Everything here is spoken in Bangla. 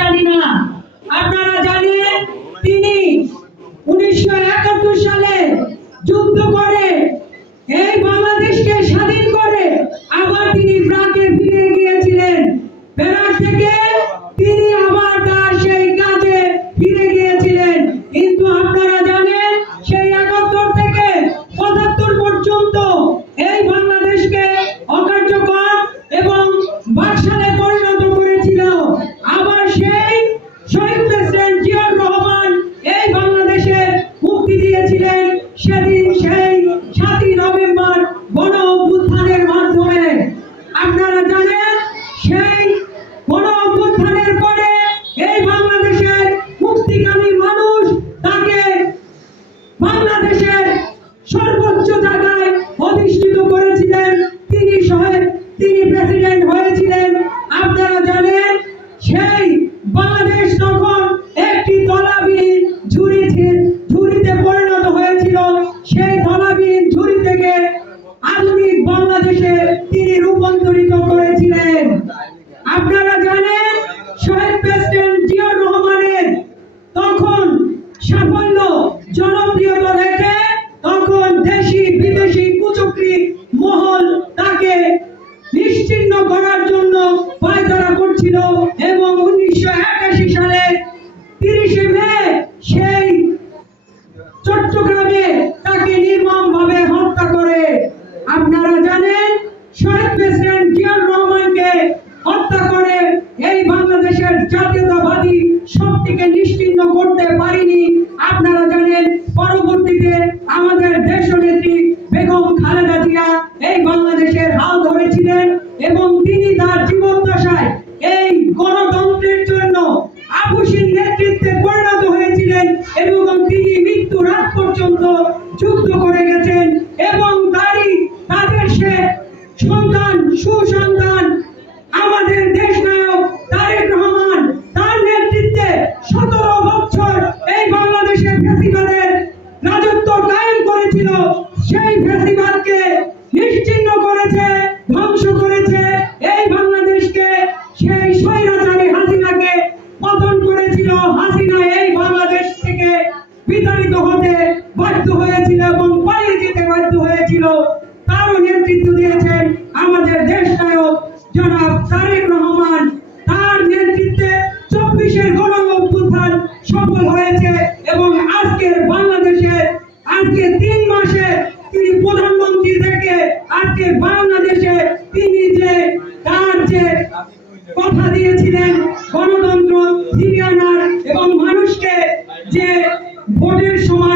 জানি না। আপনারা জানেন তিনি 1971 সালে যুদ্ধ করে এই বাংলাদেশকে স্বাধীন করে আবার তিনি প্রাগে ফিরে গিয়েছিলেন। প্রাগ থেকে তিনি আবার তার সেই কাজে ফিরে গিয়েছিলেন। কিন্তু আপনারা জানেন সেই 71 থেকে 75 পর্যন্ত এই বাংলাদেশকে অকার্যকর এবং বাকশালে পরিণত করেছিল। আবার সেই শহীদ প্রেসিডেন্ট জিয়াউর রহমান এই বাংলাদেশে মুক্তি দিয়েছিলেন সেদিন সেই 7ই নভেম্বর গণ অভ্যুত্থানের মাধ্যমে। আপনারা জানেন সেই গণ অভ্যুত্থানের পরে এই বাংলাদেশের মুক্তিকামী মানুষ তাকে বাংলাদেশের সর্বোচ্চ জায়গায় অধিষ্ঠিত করেছিলেন। তিনি প্রেসিডেন্ট হয়েছিলেন। আপনারা জানেন সেই বাংলাদেশ তখন একটি তলাবিহীন ঝুড়িতে পরিণত হয়েছিল। সেই তলাবিহীন ঝুড়ি থেকে আধুনিক বাংলাদেশে তিনি রূপান্তরিত করেছিলেন। আপনারা জানেন শহীদ প্রেসিডেন্ট জিয়াউর রহমানের তখন সাফল্য জনপ্রিয়তা দেখে তখন দেশি বিদেশি কুচক্রী মহল তাকে নিশ্চিহ্ন করার জন্য পায়তারা করছিল এবং 1981 সালে 30 মে সেই চট্টগ্রামে তাকে নির্মমভাবে হত্যা করে। আপনারা জানেন শহীদ প্রেসিডেন্ট জিয়াউর রহমানকে হত্যা করে এই বাংলাদেশের জাতীয়তাবাদী শক্তিকে নিশ্চিহ্ন করতে পারেনি। আপনারা জানেন পরবর্তীতে আমাদের দেশনেত্রী বেগম খালেদা জিয়া এই বাংলাদেশের হাল ধরেছিলেন এবং তিনি তার জীবদ্দশায় এই গণতন্ত্রের জন্য আপসীন নেতৃত্বে পরিণত হয়েছিলেন এবং তিনি মৃত্যুর আগ পর্যন্ত যুদ্ধ করে গেছেন এবং তাদের সে সন্তান সুসন্তান আমাদের দেশ নায়ক তারেক রহমান তার নেতৃত্বে 17 বছর এই বাংলাদেশে ফ্যাসিবাদের রাজত্ব কায়েম করেছিল। সেই ফ্যাসিবাদকে নিশ্চিহ্ন করেছে, ধ্বংস করেছে এই বাংলাদেশকে। সেই স্বৈরাচারী হাসিনাকে পতন করেছিল। হাসিনা এই বাংলাদেশ থেকে বিতাড়িত হতে বাধ্য হয়েছিল এবং পালিয়ে যেতে বাধ্য হয়েছিল। তারও নেতৃত্ব দিয়েছেন আমাদের দেশ নায়ক জনাব তারেক রহমান। তার নেতৃত্বে 24-এর গণ অভ্যুত্থান সফল হয়েছে এবং আজকের বাংলাদেশের আজকে 3 মাসে তিনি প্রধানমন্ত্রী থেকে আজকে বাংলাদেশে তিনি তার যে কথা দিয়েছিলেন গণতন্ত্র ফিরিয়ে আনার এবং মানুষকে যে ভোটের সময়